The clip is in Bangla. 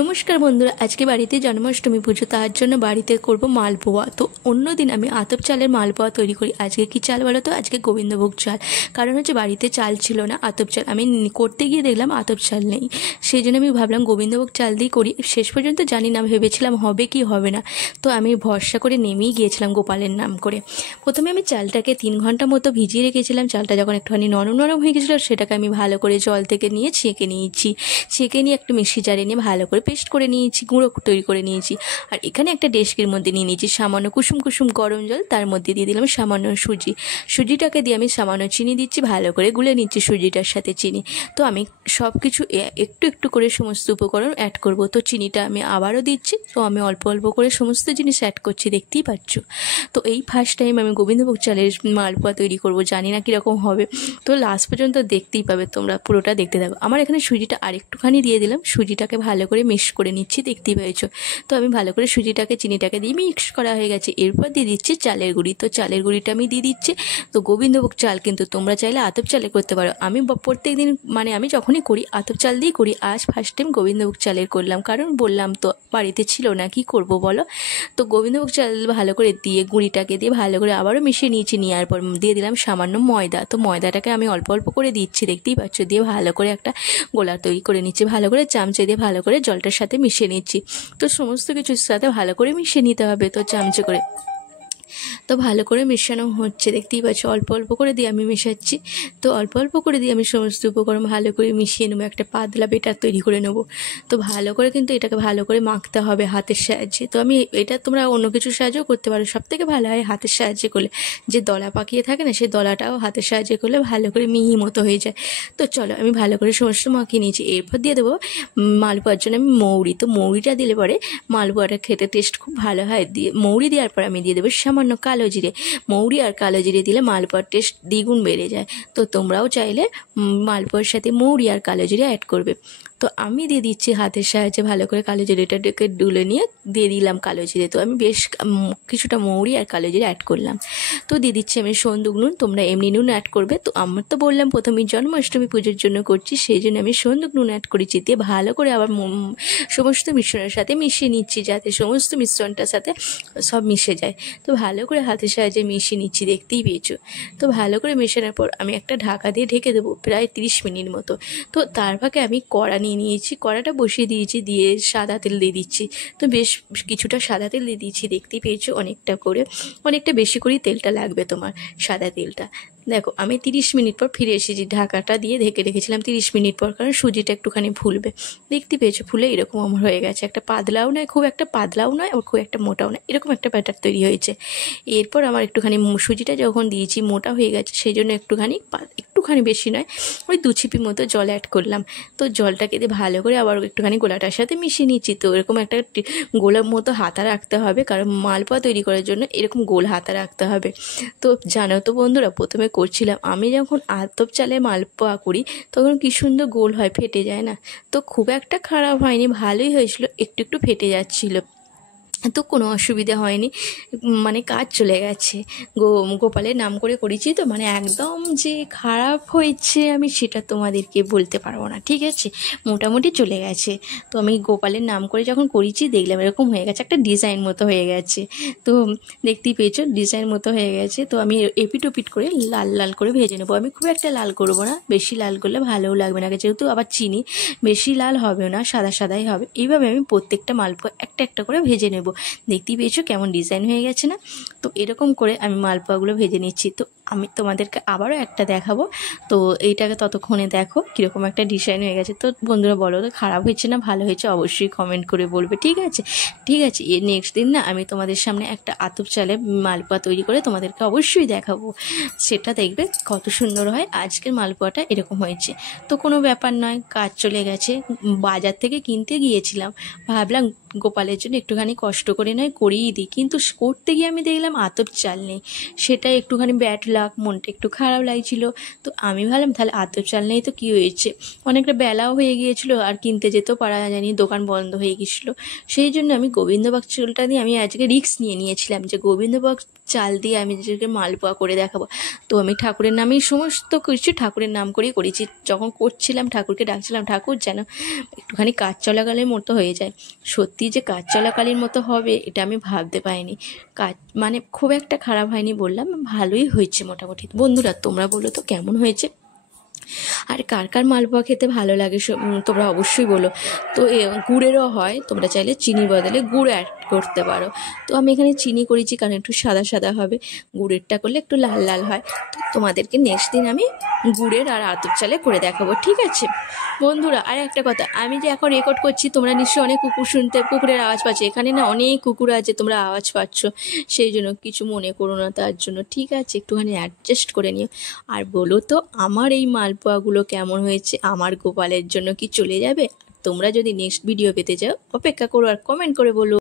নমস্কার বন্ধুরা, আজকে বাড়িতে জন্মাষ্টমী পুজো, তার জন্য বাড়িতে করব মালপোয়া। তো অন্য দিন আমি আতপ চালের মালপোয়া তৈরি করি। আজকে কি চাল বলো তো? আজকে গোবিন্দভোগ চাল। কারণ হচ্ছে বাড়িতে চাল ছিল না, আতপ চাল আমি করতে গিয়ে দেখলাম আতপ চাল নেই, সেই জন্য আমি ভাবলাম গোবিন্দভোগ চাল দিয়ে করি। শেষ পর্যন্ত জানি না, ভেবেছিলাম হবে কি হবে না, তো আমি ভরসা করে নেমেই গিয়েছিলাম গোপালের নাম করে। প্রথমে আমি চালটাকে 3 ঘন্টা মতো ভিজিয়ে রেখেছিলাম। চালটা যখন একটুখানি নরম নরম হয়ে গেছিলো, সেটাকে আমি ভালো করে জল থেকে নিয়ে ছেঁকে নিয়েছি। ছেঁকে নিয়ে একটু মিক্সি জারে নিয়ে ভালো করে পেস্ট করে নিয়েছি, গুঁড়ো তৈরি করে নিয়েছি। আর এখানে একটা ডেস্কের মধ্যে নিয়ে নিয়েছি সামান্য কুসুম কুসুম গরম জল, তার মধ্যে দিয়ে দিলাম সামান্য সুজিটাকে দিয়ে আমি সামান্য চিনি দিচ্ছি, ভালো করে গুলে নিচ্ছি সুজিটার সাথে চিনি। তো আমি সব কিছু একটু একটু করে সমস্ত উপকরণ অ্যাড করব। তো চিনিটা আমি আবারও দিচ্ছি, তো আমি অল্প অল্প করে সমস্ত জিনিস অ্যাড করছি, দেখতেই পাচ্ছ। তো এই ফার্স্ট টাইম আমি গোবিন্দভোগ চালের মালপোয়া তৈরি করব, জানি না কীরকম হবে। তো লাস্ট পর্যন্ত দেখতেই পাবে, তোমরা পুরোটা দেখতে থাকো। আমার এখানে সুজিটা আরেকটুখানি দিয়ে দিলাম, সুজিটাকে ভালো করে মিক্স করে নিচ্ছি, দেখতেই পেয়েছো। তো আমি ভালো করে সুজিটাকে চিনিটাকে দিয়ে মিক্স করা হয়ে গেছে। এরপর দিয়ে দিচ্ছি চালের গুঁড়ি। তো চালের গুঁড়িটা আমি দিয়ে দিচ্ছি। তো গোবিন্দভোগ চাল কিন্তু তোমরা চাইলে আতপ চালে করতে পারো। আমি প্রত্যেক দিন আমি যখনই করি আতপ চাল দিয়েই করি। আজ ফার্স্ট টাইম গোবিন্দভোগ চালের করলাম, কারণ বললাম তো বাড়িতে ছিল না, কি করব বলো। তো গোবিন্দভোগ চাল ভালো করে দিয়ে গুঁড়িটাকে দিয়ে ভালো করে আবারও মিশিয়ে নিয়েছি। নেওয়ার পর দিয়ে দিলাম সামান্য ময়দা। তো ময়দাটাকে আমি অল্প অল্প করে দিচ্ছি, দেখতেই পাচ্ছ। দিয়ে ভালো করে একটা গোলা তৈরি করে নিচ্ছি, ভালো করে চামচে দিয়ে ভালো করে জলটার সাথে মিশিয়ে নিচ্ছি। তো সমস্ত কিছুর সাথে ভালো করে মিশিয়ে নিতে হবে, তো চামচে করে। তো ভালো করে মেশানো হচ্ছে, দেখতেই পাচ্ছ। অল্প অল্প করে দিয়ে আমি মেশাচ্ছি। তো অল্প অল্প করে দিয়ে আমি সমস্ত উপকরণ ভালো করে মিশিয়ে নেবো, একটা পাতলা বেটার তৈরি করে নেবো। তো ভালো করে কিন্তু এটাকে ভালো করে মাখতে হবে হাতের সাহায্যে। তো আমি এটা তোমরা অন্য কিছুর সাহায্যেও করতে পারো, সবথেকে ভালো হয় হাতের সাহায্যে করলে। যে দলা পাকিয়ে থাকে না, সেই দলাটাও হাতের সাহায্যে করলে ভালো করে মিহি মতো হয়ে যায়। তো চলো, আমি ভালো করে সমস্ত মাখিয়ে নিয়েছি। এরপর দিয়ে দেবো মালপোয়ার জন্য আমি মৌরি। তো মৌরিটা দিলে পরে মালপোয়াটা খেতে টেস্ট খুব ভালো হয়। দিয়ে মৌরি দেওয়ার পর আমি দিয়ে দেবো সামান্য কালো জিরে। মৌরি আর কালো জিরে দিলে মালপোয়ার টেস্ট দ্বিগুণ বেড়ে যায়। তো তোমরাও চাইলে মালপোয়ার সাথে মৌরি আর কালো জিরে অ্যাড করবে। তো আমি দিয়ে দিচ্ছি হাতের সাহায্যে ভালো করে কালো জিরেটাকে ডুলে নিয়ে দিয়ে দিলাম কালো জিরে। তো আমি বেশ কিছুটা মৌরি আর কালো জিরে অ্যাড করলাম। তো দিয়ে দিচ্ছি আমি সন্দুক নুন, তোমরা এমনি নুন অ্যাড করবে। তো আমার তো বললাম প্রথমেই জন্মাষ্টমী পুজোর জন্য করছি, সেই জন্য আমি সন্দুক নুন অ্যাড করেছি। দিয়ে ভালো করে আবার সমস্ত মিশ্রণের সাথে মিশিয়ে নিচ্ছি, যাতে সমস্ত মিশ্রণটার সাথে সব মিশে যায়। তো ভালো করে হাতের সাহায্যে মিশিয়ে নিচ্ছি, দেখতেই পেয়েছো। তো ভালো করে মেশানোর পর আমি একটা ঢাকা দিয়ে ঢেকে দেবো প্রায় 30 মিনিট মতো। তো তার ফাঁকে আমি কড়া নিয়ে নিয়েছি, কড়াটা বসিয়ে দিয়েছি, দিয়ে সাদা তেল দিয়ে দিচ্ছি। তো বেশ কিছুটা সাদা তেল দিয়ে দিয়েছি, দেখতেই পেয়েছো। অনেকটা বেশি করেই তেলটা লাগবে তোমার, সাদা তেলটা। দেখো, আমি 30 মিনিট পর ফিরে এসেছি, ঢাকাটা দিয়ে ঢেকে রেখেছিলাম 30 মিনিট পর, কারণ সুজিটা একটুখানি ফুলবে। দেখতে পেয়েছো, ফুলে এরকম আমার হয়ে গেছে। একটা পাতলাও নয়, খুব একটা পাতলাও নয়, আর খুব একটা মোটাও নয়, এরকম একটা ব্যাটার তৈরি হয়েছে। এরপর আমার একটুখানি সুজিটা যখন দিয়েছি মোটা হয়ে গেছে, সেই জন্য একটুখানি বেশি নয়, ওই 2 ছিপি মতো জল অ্যাড করলাম। তো জলটাকে দিয়ে ভালো করে আবার একটুখানি গোলাটার সাথে মিশিয়ে নিচ্ছি। তো এরকম একটা গোলার মতো হাতা রাখতে হবে, কারণ মালপোয়া তৈরি করার জন্য এরকম গোল হাতা রাখতে হবে। তো জানো তো বন্ধুরা, প্রথমে করছিলাম আমি যখন আতপ চালে মালপোয়া করি, তখন কি সুন্দর গোল হয়, ফেটে যায় না। তো খুব একটা খারাপ হয়নি, ভালোই হয়েছিল, একটু একটু ফেটে যাচ্ছিলো। তো কোনো অসুবিধা হয়নি, কাজ চলে গেছে। গোপালের নাম করে করেছি, তো একদম যে খারাপ হয়েছে আমি সেটা তোমাদেরকে বলতে পারবো না, ঠিক আছে। মোটামুটি চলে গেছে। তো আমি গোপালের নাম করে যখন করেছি, দেখলাম এরকম হয়ে গেছে, একটা ডিজাইন মতো হয়ে গেছে। তো দেখতেই পেয়েছো, ডিজাইন মতো হয়ে গেছে। তো আমি এপিট ওপিট করে লাল লাল করে ভেজে নেবো। আমি খুব একটা লাল করবো না, বেশি লাল করলে ভালোও লাগবে না, যেহেতু আবার চিনি, বেশি লাল হবে না, সাদা সাদাই হবে। এইভাবে আমি প্রত্যেকটা মালপোয়া একটা একটা করে ভেজে নেবো। দেখতেই পেয়েছো কেমন ডিজাইন হয়ে গেছে না। তো এরকম করে আমি মালপোয়াগুলো ভেজে নিচ্ছি। তো আমি তোমাদেরকে আবারও একটা দেখাবো। তো এইটাকে ততক্ষণে দেখো কীরকম একটা ডিজাইন হয়ে গেছে। তো বন্ধুরা বলো তো, খারাপ হয়েছে না ভালো হয়েছে, অবশ্যই কমেন্ট করে বলবে, ঠিক আছে। এর নেক্সট দিন না আমি তোমাদের সামনে একটা আতপ চালে মালপোয়া তৈরি করে তোমাদেরকে অবশ্যই দেখাবো, সেটা দেখবে কত সুন্দর হয়। আজকের মালপোয়াটা এরকম হয়েছে। তো কোনো ব্যাপার নয়, কাজ চলে গেছে। বাজার থেকে কিনতে গিয়েছিলাম, ভাবলাম গোপালের জন্য একটুখানি কষ্ট করে নয় করেই দিই, কিন্তু করতে গিয়ে আমি দেখলাম আতপ চাল নেই। সেটা একটুখানি ব্যাড লাক, মনটা একটু খারাপ লাগছিল। তো আমি ভাবলাম তাহলে আতপ চাল নেই তো কী হয়েছে, অনেকটা বেলাও হয়ে গিয়েছিলো আর কিনতে যেতেও পারা যায়নি, দোকান বন্ধ হয়ে গিয়েছিলো। সেই জন্য আমি গোবিন্দভোগ চালটা দিয়ে আমি আজকে রিস্ক নিয়ে নিয়েছিলাম যে গোবিন্দভোগ চাল দিয়ে আমি আজকে মালপোয়া করে দেখাবো। তো আমি ঠাকুরের নামেই সমস্ত কিছু ঠাকুরের নাম করেই করেছি। যখন করছিলাম ঠাকুরকে ডাকছিলাম, ঠাকুর যেন একটুখানি কাজ চলাকালের মতো হয়ে যায়। সত্যি যে কাজ চলাকালীর মতো হবে এটা আমি ভাবতে পারিনি। কাজ মানে খুব একটা খারাপ হয়নি বললাম, ভালোই হয়েছে মোটামুটি। বন্ধুরা তোমরা বলো তো কেমন হয়েছে, আর কার কার মালপোয়া খেতে ভালো লাগে তোমরা অবশ্যই বলো। তো গুড়েরও হয়, তোমরা চাইলে চিনি বদলে গুড় অ্যাড করতে পারো। তো আমি এখানে চিনি করেছি কারণ একটু সাদা সাদা হবে, গুড়েরটা করলে একটু লাল লাল হয়। তো তোমাদেরকে নেক্সট দিন আমি গুড়ের আর আতপ চালে করে দেখাবো, ঠিক আছে বন্ধুরা। আর একটা কথা, আমি যে এখন রেকর্ড করছি তোমরা নিশ্চয়ই অনেক কুকুর শুনতে, কুকুরের আওয়াজ পাচ্ছ, এখানে না অনেক কুকুর আছে, তোমরা আওয়াজ পাচ্ছ, সেই জন্য কিছু মনে করো না তার জন্য, ঠিক আছে, একটুখানি অ্যাডজাস্ট করে নিও। আর বলো তো আমার এই মালপোয়াগুলো কেমন হয়েছে, আমার গোপালের জন্য কি চলে যাবে? তোমরা যদি নেক্সট ভিডিও পেতে চাও অপেক্ষা করো আর কমেন্ট করে বলো।